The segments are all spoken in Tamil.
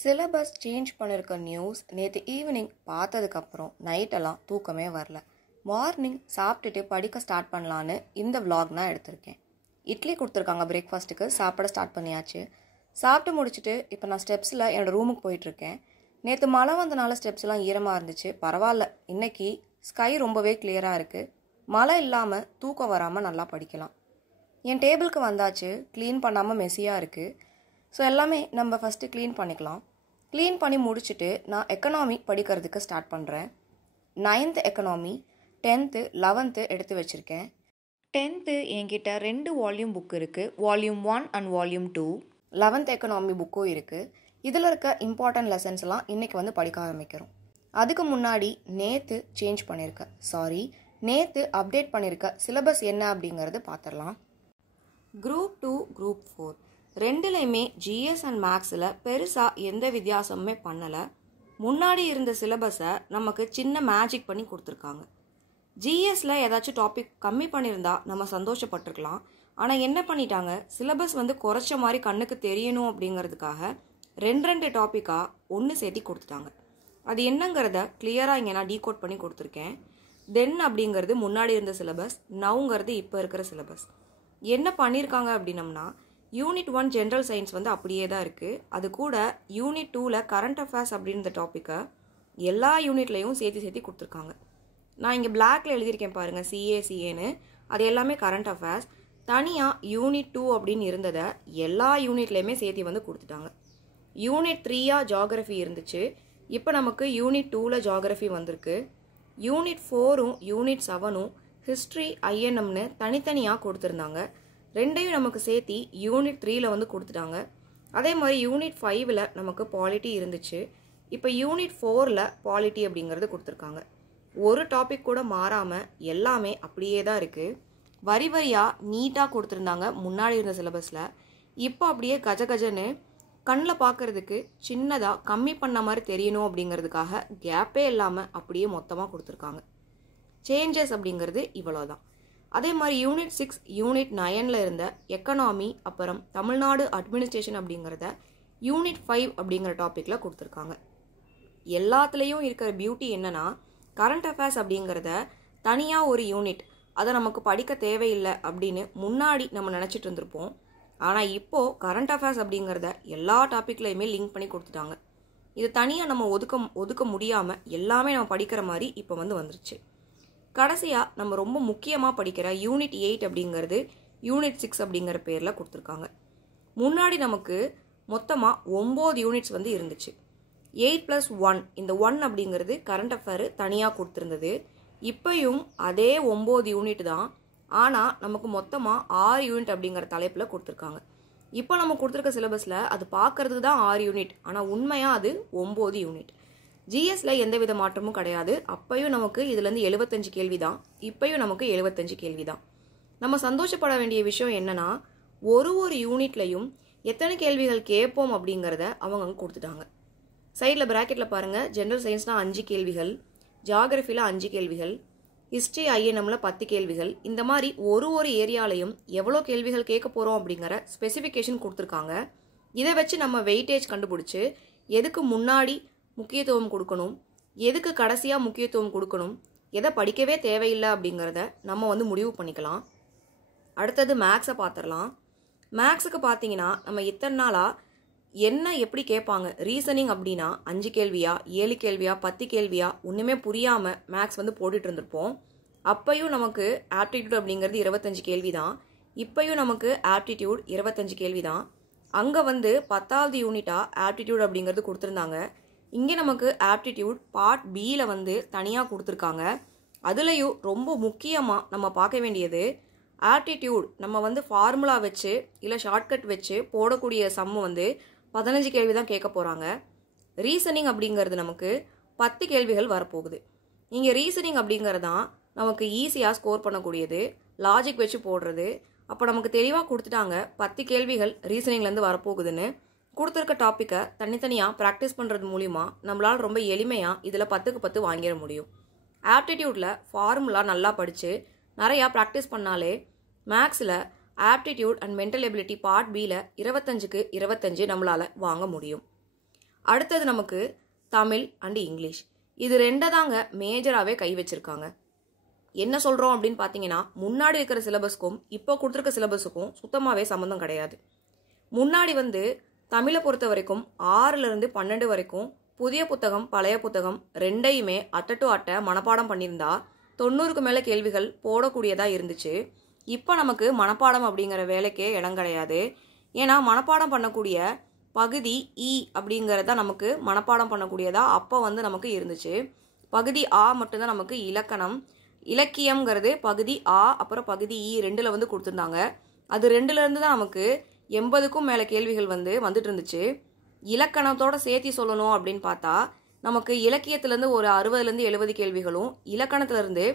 சிலபஸ் சேஞ்ச் பண்ணியிருக்க நியூஸ் நேற்று ஈவினிங் பார்த்ததுக்கப்புறம் நைட்டெல்லாம் தூக்கமே வரல. மார்னிங் சாப்பிட்டுட்டு படிக்க ஸ்டார்ட் பண்ணலான்னு இந்த vlog நான் எடுத்திருக்கேன். இட்லி கொடுத்துருக்காங்க பிரேக்ஃபாஸ்ட்டுக்கு, சாப்பிட ஸ்டார்ட் பண்ணியாச்சு. சாப்பிட்டு முடிச்சுட்டு இப்போ நான் ஸ்டெப்ஸில் என்னோடய ரூமுக்கு போயிட்டுருக்கேன். நேற்று மழை வந்தனால ஸ்டெப்ஸ்லாம் ஈரமாக இருந்துச்சு. பரவாயில்ல, இன்னைக்கு ஸ்கை ரொம்பவே கிளியராக இருக்குது. மழை இல்லாமல் தூக்கம் வராமல் நல்லா படிக்கலாம். என் டேபிளுக்கு வந்தாச்சு. க்ளீன் பண்ணாமல் மெஸ்ஸியாக இருக்குது. ஸோ எல்லாமே நம்ம ஃபஸ்ட்டு க்ளீன் பண்ணிக்கலாம். க்ளீன் பண்ணி முடிச்சுட்டு நான் எக்கனாமி படிக்கிறதுக்கு ஸ்டார்ட் பண்ணுறேன். 9th எக்கனாமி, 10th 11th எடுத்து வச்சுருக்கேன். 10th என்கிட்ட 2 வால்யூம் புக் இருக்குது. Volume 1 and volume 2. 11th economy புக்கும் இருக்குது. இதில் இருக்க இம்பார்ட்டன்ட் லெசன்ஸ்லாம் இன்றைக்கி படிக்க ஆரம்பிக்கிறோம். அதுக்கு முன்னாடி நேற்று அப்டேட் பண்ணியிருக்க சிலபஸ் என்ன அப்படிங்கிறது பார்த்துடலாம். குரூப் 2, குரூப் 4 ரெண்டுலையுமே ஜிஎஸ் அண்ட் மேக்ஸில் பெருசாக எந்த வித்தியாசமுமே பண்ணலை. முன்னாடி இருந்த சிலபஸை நமக்கு சின்ன மேஜிக் பண்ணி கொடுத்துருக்காங்க. ஜிஎஸில் ஏதாச்சும் டாபிக் கம்மி பண்ணியிருந்தா நம்ம சந்தோஷப்பட்டிருக்கலாம். ஆனால் என்ன பண்ணிட்டாங்க, சிலபஸ் குறைச்ச மாதிரி கண்ணுக்கு தெரியணும் அப்படிங்கிறதுக்காக 2 டாப்பிக்காக ஒன்று சேர்த்தி கொடுத்துட்டாங்க. அது என்னங்கிறத கிளியராக இங்கே நான் டீகோட் பண்ணி கொடுத்துருக்கேன். தென் அப்படிங்கிறது முன்னாடி இருந்த சிலபஸ், நவுங்கிறது இப்போ இருக்கிற சிலபஸ். என்ன பண்ணியிருக்காங்க அப்படின்னம்னா, யூனிட் 1 ஜென்ரல் சயின்ஸ் அப்படியே தான் இருக்குது. அது கூட யூனிட் 2ல் கரண்ட் அஃபேர்ஸ் அப்படின்ற டாப்பிக்கை எல்லா யூனிட்லையும் சேர்த்தி கொடுத்துருக்காங்க. நான் இங்கே பிளாக்ல எழுதியிருக்கேன் பாருங்கள், சிஏன்னு. அது எல்லாமே கரண்ட் அஃபேர்ஸ். தனியாக யூனிட் 2 அப்படின்னு இருந்ததை எல்லா யூனிட்லையுமே சேர்த்தி கொடுத்துட்டாங்க. யூனிட் 3 ஜியாகிரஃபி இருந்துச்சு. இப்போ நமக்கு யூனிட் 2ல் ஜியாகிரஃபி வந்திருக்கு. யூனிட் 4ம் யூனிட் 7ம் ஹிஸ்ட்ரி ஐஎன்எம்னு தனித்தனியாக கொடுத்துருந்தாங்க. ரெண்டையும் நமக்கு சேர்த்தி யூனிட் 3ல் கொடுத்துட்டாங்க. அதே மாதிரி யூனிட் 5ல் நமக்கு பாலிட்டி இருந்துச்சு. இப்போ யூனிட் 4ல் பாலிட்டி அப்படிங்கிறது கொடுத்துருக்காங்க. ஒரு டாபிக் கூட மாறாமல் எல்லாமே அப்படியே தான் இருக்குது. வரி வரியாக நீட்டாக கொடுத்துருந்தாங்க முன்னாடி இருந்த சிலபஸில். இப்போ அப்படியே கஜன்னு கண்ணில் பார்க்குறதுக்கு சின்னதாக கம்மி பண்ண மாதிரி தெரியணும் அப்படிங்கிறதுக்காக கேப்பே இல்லாமல் அப்படியே மொத்தமாக கொடுத்துருக்காங்க. சேஞ்சஸ் அப்படிங்கிறது இவ்வளோதான். அதே மாதிரி யூனிட் 6, யூனிட் 9ல் இருந்த எக்கனாமி, அப்புறம் தமிழ்நாடு அட்மினிஸ்ட்ரேஷன் அப்படிங்கிறத யூனிட் 5 அப்படிங்கிற டாப்பிக்கில் கொடுத்துருக்காங்க. எல்லாத்துலேயும் இருக்கிற பியூட்டி என்னன்னா, கரண்ட் அஃபேர்ஸ் அப்படிங்கிறத தனியாக ஒரு யூனிட், அதை நமக்கு படிக்க தேவையில்லை அப்படின்னு முன்னாடி நம்ம நினச்சிட்டு இருந்திருப்போம். ஆனால் இப்போது கரண்ட் அஃபேர்ஸ் அப்படிங்கிறத எல்லா டாப்பிக்லையுமே லிங்க் பண்ணி கொடுத்துட்டாங்க. இது தனியாக நம்ம ஒதுக்க முடியாமல் எல்லாமே நம்ம படிக்கிற மாதிரி இப்போ வந்துருச்சு. கடைசியாக நம்ம ரொம்ப முக்கியமாக படிக்கிற யூனிட் 8 அப்படிங்கிறது யூனிட் 6 அப்படிங்கிற பேரில் கொடுத்துருக்காங்க. முன்னாடி நமக்கு மொத்தமாக 9 யூனிட்ஸ் இருந்துச்சு. 8+1, இந்த 1 அப்படிங்கிறது கரண்ட் அஃபேர் தனியாக கொடுத்துருந்தது. இப்போயும் அதே 9 யூனிட் தான். ஆனால் நமக்கு மொத்தமாக 6 யூனிட் அப்படிங்கிற தலைப்பில் கொடுத்துருக்காங்க. இப்போ நம்ம கொடுத்துருக்க சிலபஸில் அது பார்க்கறதுக்கு தான் 6 யூனிட், ஆனால் உண்மையாக அது 9 யூனிட். ஜிஎஸில் எந்த வித மாற்றமும் கிடையாது. அப்பையும் நமக்கு இதுலேருந்து 75 கேள்வி தான், இப்பையும் நமக்கு 75 கேள்வி தான். நம்ம சந்தோஷப்பட வேண்டிய விஷயம் என்னன்னா, ஒரு யூனிட்லையும் எத்தனை கேள்விகள் கேட்போம் அப்படிங்கிறத அவங்க கொடுத்துட்டாங்க. சைடில் ப்ராக்கெட்டில் பாருங்கள், ஜென்ரல் சயின்ஸ்னால் 5 கேள்விகள், ஜியாகிரஃபியில் 5 கேள்விகள், ஹிஸ்ட்ரி ஐஎன்எம்மில் 10 கேள்விகள். இந்த மாதிரி ஒரு ஏரியாலையும் எவ்வளோ கேள்விகள் கேட்க போகிறோம் அப்படிங்கிற ஸ்பெசிஃபிகேஷன் கொடுத்துருக்காங்க. இதை வச்சு நம்ம வெயிட்டேஜ் கண்டுபிடிச்சி எதுக்கு முன்னாடி முக்கியத்துவம் கொடுக்கணும், எதுக்கு கடைசியாக முக்கியத்துவம் கொடுக்கணும், எதை படிக்கவே தேவையில்லை அப்படிங்கிறத நம்ம முடிவு பண்ணிக்கலாம். அடுத்தது மேக்ஸை பார்த்துடலாம். மேக்ஸுக்கு பார்த்தீங்கன்னா, நம்ம இத்தனை நாளாக என்ன எப்படி கேட்பாங்க, ரீசனிங் அப்படின்னா 5 கேள்வியா 7 கேள்வியா 10 கேள்வியா ஒன்றுமே புரியாமல் மேக்ஸ் போட்டுட்டு இருந்திருப்போம். அப்பையும் நமக்கு ஆப்டிடியூட் அப்படிங்கிறது 25 கேள்வி தான். இப்பையும் நமக்கு ஆப்டிடியூட் 25 கேள்வி தான். அங்கே 10வது யூனிட்டாக ஆப்டிடியூட் அப்படிங்கிறது கொடுத்துருந்தாங்க. இங்கே நமக்கு ஆப்டிடியூட் பார்ட் பியில் தனியாக கொடுத்துருக்காங்க. அதுலேயும் ரொம்ப முக்கியமாக நம்ம பார்க்க வேண்டியது, ஆப்டிடியூட் நம்ம ஃபார்முலா வச்சு இல்லை ஷார்ட்கட் வச்சு போடக்கூடிய சம்மு 15 கேள்வி தான் கேட்க போகிறாங்க. ரீசனிங் அப்படிங்கிறது நமக்கு 10 கேள்விகள் வரப்போகுது. இங்கே ரீசனிங் அப்படிங்கிறது தான் நமக்கு ஈஸியாக ஸ்கோர் பண்ணக்கூடியது, லாஜிக் வச்சு போடுறது. அப்போ நமக்கு தெளிவாக கொடுத்துட்டாங்க 10 கேள்விகள் ரீசனிங்லேருந்து வரப்போகுதுன்னு. கொடுத்துருக்க டாப்பிக்கை தனித்தனியாக ப்ராக்டிஸ் பண்ணுறது மூலிமா நம்மளால் ரொம்ப எளிமையாக இதில் 10க்கு 10 வாங்கிட முடியும். ஆப்டிடியூடில் ஃபார்முலா நல்லா படித்து நிறையா ப்ராக்டிஸ் பண்ணாலே மேக்ஸில் aptitude and mental ability part பியில் 25க்கு 25 நம்மளால் வாங்க முடியும். அடுத்தது நமக்கு தமிழ் அண்ட் இங்கிலீஷ். இது ரெண்டை தாங்க மேஜராகவே கை வச்சிருக்காங்க. என்ன சொல்கிறோம் அப்படின்னு பார்த்தீங்கன்னா, முன்னாடி இருக்கிற சிலபஸ்க்கும் இப்போ கொடுத்துருக்க சிலபஸுக்கும் சுத்தமாகவே சம்மந்தம் கிடையாது. முன்னாடி தமிழை பொறுத்த வரைக்கும் 6லேருந்து 12 வரைக்கும் புதிய புத்தகம் பழைய புத்தகம் ரெண்டையுமே அட்டை டு அட்டை மனப்பாடம் பண்ணியிருந்தா 90க்கு மேலே கேள்விகள் போடக்கூடியதாக இருந்துச்சு. இப்போ நமக்கு மனப்பாடம் அப்படிங்கிற வேலைக்கே இடம் கிடையாது. ஏன்னா மனப்பாடம் பண்ணக்கூடிய பகுதி இ அப்படிங்கிறத நமக்கு மனப்பாடம் பண்ணக்கூடியதா அப்போ நமக்கு இருந்துச்சு. பகுதி ஆ மட்டும்தான் நமக்கு இலக்கணம். இலக்கியம்ங்கிறது பகுதி ஆ அப்புறம் பகுதி இ 2ல் கொடுத்துருந்தாங்க. அது 2லேருந்து தான் நமக்கு 80க்கும் மேலே கேள்விகள் வந்துட்டு இருந்துச்சு. இலக்கணத்தோட சேர்த்தி சொல்லணும் அப்படின்னு பார்த்தா நமக்கு இலக்கியத்திலேருந்து ஒரு 60லேருந்து 70 கேள்விகளும் இலக்கணத்திலேருந்து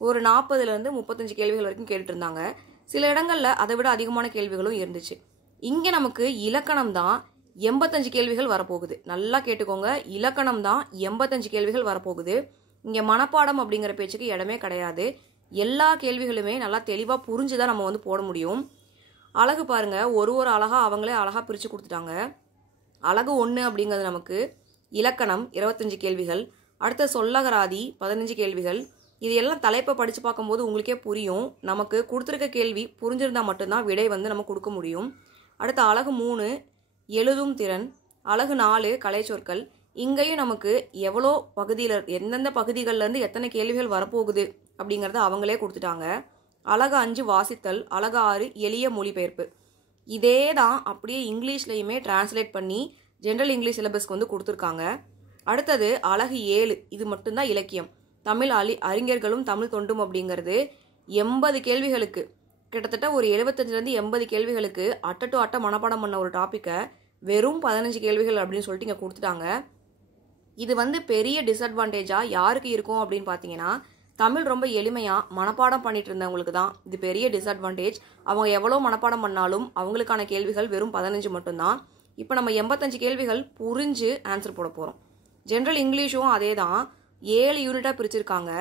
ஒரு 40லேருந்து 35 கேள்விகள் வரைக்கும் கேட்டுட்டு இருந்தாங்க. சில இடங்களில் அதை விட அதிகமான கேள்விகளும் இருந்துச்சு. இங்கே நமக்கு இலக்கணம் தான் 85 கேள்விகள் வரப்போகுது. நல்லா கேட்டுக்கோங்க, இலக்கணம் தான் 85 கேள்விகள் வரப்போகுது. இங்கே மனப்பாடம் அப்படிங்கிற பேச்சுக்கு இடமே கிடையாது. எல்லா கேள்விகளுமே நல்லா தெளிவாக புரிஞ்சு தான் நம்ம போட முடியும். அழகு பாருங்க, ஒரு அழகா அவங்களே அழகாக பிரித்து கொடுத்துட்டாங்க. அழகு 1 அப்படிங்கிறது நமக்கு இலக்கணம் 25 கேள்விகள், அடுத்த சொல்லகராதி 15 கேள்விகள். இது எல்லாம் தலைப்பை படித்து பார்க்கும்போது உங்களுக்கே புரியும். நமக்கு கொடுத்துருக்க கேள்வி புரிஞ்சிருந்தால் மட்டும்தான் விடை நம்ம கொடுக்க முடியும். அடுத்த அழகு 3 எழுதும் திறன், அழகு 4 கலைச்சொற்கள். இங்கேயும் நமக்கு எவ்வளோ பகுதியில் எந்தெந்த பகுதிகளிலேருந்து எத்தனை கேள்விகள் வரப்போகுது அப்படிங்கிறத அவங்களே கொடுத்துட்டாங்க. அழகு 5 வாசித்தல், அழகு 6 எளிய மொழிபெயர்ப்பு. இதே தான் அப்படியே இங்கிலீஷ்லையுமே டிரான்ஸ்லேட் பண்ணி ஜென்ரல் இங்கிலீஷ் சிலபஸ்க்கு கொடுத்துருக்காங்க. அடுத்தது அழகு 7 இது மட்டும்தான் இலக்கியம். தமிழ் அறிஞர்களும் தமிழ் தொண்டும் அப்படிங்கிறது 80 கேள்விகளுக்கு கிட்டத்தட்ட ஒரு 75லேருந்து 80 கேள்விகளுக்கு அட்டை டு அட்டை மனப்பாடம் பண்ண ஒரு டாப்பிக்கை வெறும் 15 கேள்விகள் அப்படின்னு சொல்லிட்டு இங்கே கொடுத்துட்டாங்க. இது பெரிய டிஸ்அட்வான்டேஜாக யாருக்கு இருக்கும் அப்படின்னு பார்த்தீங்கன்னா, தமிழ் ரொம்ப எளிமையாக மனப்பாடம் பண்ணிட்டு இருந்தவங்களுக்கு தான் இது பெரிய டிஸ்அட்வான்டேஜ். அவங்க எவ்வளோ மனப்பாடம் பண்ணாலும் அவங்களுக்கான கேள்விகள் வெறும் 15 மட்டும்தான். இப்போ நம்ம 85 கேள்விகள் புரிஞ்சு ஆன்சர் போட போகிறோம். ஜென்ரல் இங்கிலீஷும் அதே தான் 7 யூனிட்டாக பிரிச்சிருக்காங்க.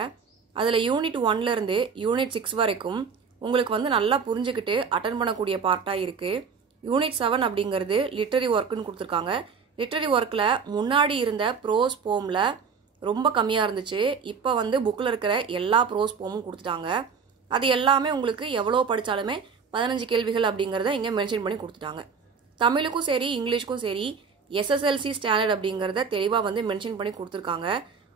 அதில் யூனிட் 1லேருந்து யூனிட் 6 வரைக்கும் உங்களுக்கு நல்லா புரிஞ்சுக்கிட்டு அட்டன் பண்ணக்கூடிய பார்ட்டாக இருக்குது. யூனிட் 7 அப்படிங்கிறது லிட்ரரி ஒர்க்குன்னு கொடுத்துருக்காங்க. லிட்ரரி ஒர்க்கில் முன்னாடி இருந்த ப்ரோஸ் போமில் ரொம்ப கம்மியாக இருந்துச்சு. இப்போ புக்கில் இருக்கிற எல்லா ப்ரோஸ் போமும் கொடுத்துட்டாங்க. அது எல்லாமே உங்களுக்கு எவ்வளோ படித்தாலுமே 15 கேள்விகள் அப்படிங்கிறத இங்கே மென்ஷன் பண்ணி கொடுத்துட்டாங்க. தமிழுக்கும் சரி இங்கிலீஷ்க்கும் சரி எஸ்எஸ்எல்சி ஸ்டாண்டர்ட் அப்படிங்கிறத தெளிவாக மென்ஷன் பண்ணி கொடுத்துருக்காங்க.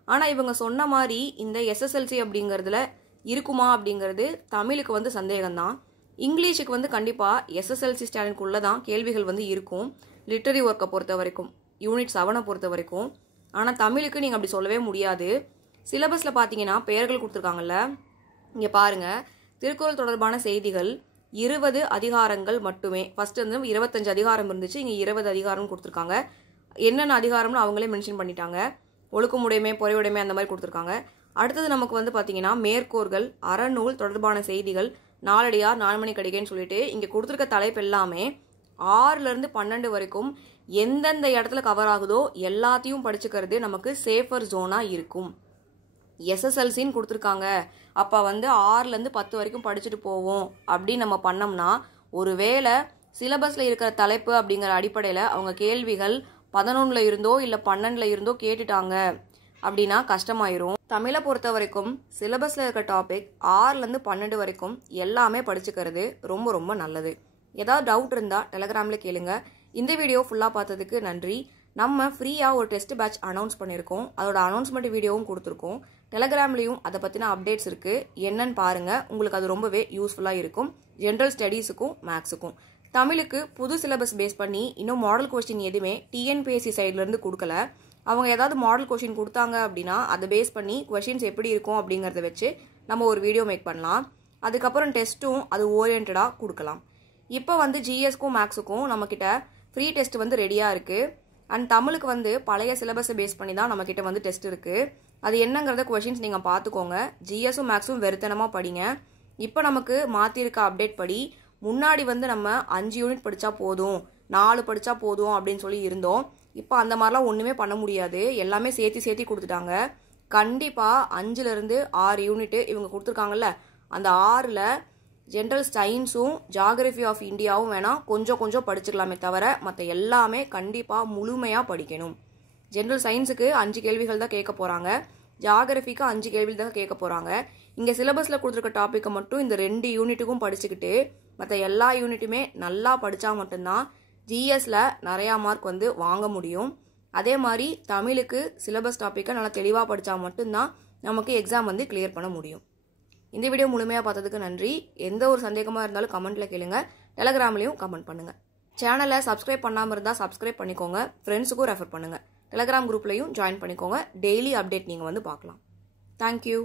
ஆனால் இவங்க சொன்ன மாதிரி இந்த எஸ்எஸ்எல்சி அப்படிங்கிறதுல இருக்குமா அப்படிங்கிறது தமிழுக்கு சந்தேகம்தான். இங்கிலீஷுக்கு கண்டிப்பாக எஸ்எஸ்எல்சி ஸ்டாண்டர்டுக்குள்ளே தான் கேள்விகள் இருக்கும் லிட்ரரி ஒர்க்கை பொறுத்த வரைக்கும், யூனிட் 7 பொறுத்த வரைக்கும். ஆனால் தமிழுக்கு நீங்கள் அப்படி சொல்லவே முடியாது. சிலபஸில் பார்த்தீங்கன்னா பெயர்கள் கொடுத்துருக்காங்கல்ல, இங்கே பாருங்கள், திருக்குறள் தொடர்பான செய்திகள் 20 அதிகாரங்கள் மட்டுமே. ஃபஸ்ட்டு 25 அதிகாரம் இருந்துச்சு, இங்கே 20 அதிகாரம் கொடுத்துருக்காங்க. என்னென்ன அதிகாரம்னு அவங்களே மென்ஷன் பண்ணிட்டாங்க. ஒழுக்கமுடைமை பொறையுடைமை அந்த மாதிரி கொடுத்துருக்காங்க. அடுத்தது நமக்கு பார்த்தீங்கன்னா மேற்கோர்கள், அறநூல் தொடர்பான செய்திகள், நாலடியார், 4 மணி கடிகைன்னு சொல்லிட்டு இங்கே கொடுத்துருக்க தலைப்பு எல்லாமே 6லேருந்து 12 வரைக்கும் எந்தெந்த இடத்துல கவர் ஆகுதோ எல்லாத்தையும் படிச்சுக்கிறது நமக்கு சேஃபர் ஜோனாக இருக்கும். எஸ்எஸ்எல்சின்னு கொடுத்துருக்காங்க, அப்போ 6லேருந்து 10 வரைக்கும் படிச்சுட்டு போவோம் அப்படின்னு நம்ம பண்ணோம்னா ஒருவேளை சிலபஸில் இருக்கிற தலைப்பு அப்படிங்கிற அடிப்படையில் அவங்க கேள்விகள் 11ல் இருந்தோ இல்லை 12ல் இருந்தோ கேட்டுட்டாங்க அப்படின்னா கஷ்டமாயிரும். தமிழை பொறுத்த வரைக்கும் சிலபஸில் இருக்க டாபிக் 6லேருந்து 12 வரைக்கும் எல்லாமே படிச்சுக்கிறது ரொம்ப ரொம்ப நல்லது. ஏதாவது டவுட் இருந்தால் டெலகிராமில் கேளுங்க. இந்த வீடியோ ஃபுல்லாக பார்த்ததுக்கு நன்றி. நம்ம ஃப்ரீயாக ஒரு டெஸ்ட் பேட்ச் அனௌன்ஸ் பண்ணியிருக்கோம். அதோட அனௌன்ஸ்மெண்ட் வீடியோவும் கொடுத்துருக்கோம். டெலகிராம்லேயும் அதை பற்றின அப்டேட்ஸ் இருக்குது, என்னன்னு பாருங்கள். உங்களுக்கு அது ரொம்பவே யூஸ்ஃபுல்லாக இருக்கும். ஜென்ரல் ஸ்டடீஸுக்கும் மேக்ஸுக்கும். தமிழுக்கு புது சிலபஸ் பேஸ் பண்ணி இன்னும் மாடல் கொஸ்டின் எதுவுமே டிஎன்பிஎஸ்சி சைட்லேருந்து கொடுக்கல. அவங்க ஏதாவது மாடல் கொஸ்டின் கொடுத்தாங்க அப்படின்னா அதை பேஸ் பண்ணி கொஸ்டின்ஸ் எப்படி இருக்கும் அப்படிங்கிறத வச்சு நம்ம ஒரு வீடியோ மேக் பண்ணலாம். அதுக்கப்புறம் டெஸ்ட்டும் அது ஓரியன்டாக கொடுக்கலாம். இப்போ ஜிஎஸ்க்கும் மேக்ஸுக்கும் நம்மக்கிட்ட ஃப்ரீ டெஸ்ட் ரெடியாக இருக்குது. அண்ட் தமிழுக்கு பழைய சிலபஸை பேஸ் பண்ணி தான் நம்மக்கிட்ட டெஸ்ட் இருக்குது. அது என்னங்கிறத கொஷின்ஸ் நீங்கள் பார்த்துக்கோங்க. ஜிஎஸும் மேக்ஸும் வெறுத்தனமாக படிங்க. இப்போ நமக்கு மாற்றிருக்க அப்டேட் படி முன்னாடி நம்ம 5 யூனிட் படித்தா போதும், 4 படித்தா போதும் அப்படின்னு சொல்லி இருந்தோம். இப்போ அந்த மாதிரிலாம் ஒன்றுமே பண்ண முடியாது. எல்லாமே சேர்த்தி கொடுத்துட்டாங்க. கண்டிப்பாக 5லேருந்து 6 யூனிட்டு இவங்க கொடுத்துருக்காங்கல்ல, அந்த 6ல் ஜென்ரல் சயின்ஸும் ஜியாகிரஃபி ஆஃப் இந்தியாவும் வேணால் கொஞ்சம் கொஞ்சம் படிச்சுக்கலாமே தவிர மற்ற எல்லாமே கண்டிப்பாக முழுமையாக படிக்கணும். ஜென்ரல் சயின்ஸுக்கு 5 கேள்விகள் தான் கேட்க போகிறாங்க, ஜியாகிரபிக்கு 5 கேள்வி தான் கேட்க போகிறாங்க. இங்கே சிலபஸில் கொடுத்துருக்க டாப்பிக்கை மட்டும் இந்த 2 யூனிட்டுக்கும் படிச்சுக்கிட்டு மற்ற எல்லா யூனிட்டுமே நல்லா படித்தா மட்டும்தான் ஜிஎஸ்ல நிறையா மார்க் வந்து வாங்க முடியும். அதே மாதிரி தமிழுக்கு சிலபஸ் டாப்பிக்கை நல்லா தெளிவாக படித்தா மட்டும்தான் நமக்கு எக்ஸாம் வந்து கிளியர் பண்ண முடியும். இந்த வீடியோ முழுமையாக பார்த்ததுக்கு நன்றி. எந்த ஒரு சந்தேகமாக இருந்தாலும் கமெண்ட்டில் கேளுங்க, டெலகிராம்லேயும் கமெண்ட் பண்ணுங்கள். சேனலை சப்ஸ்கிரைப் பண்ணாமல் இருந்தால் சப்ஸ்கிரைப் பண்ணிக்கோங்க, ஃப்ரெண்ட்ஸுக்கும் ரெஃபர் பண்ணுங்கள். டெலகிராம் குரூப்லையும் ஜாயின் பண்ணிக்கோங்க. டெய்லி அப்டேட் நீங்கள் வந்து பார்க்கலாம். தேங்க்யூ.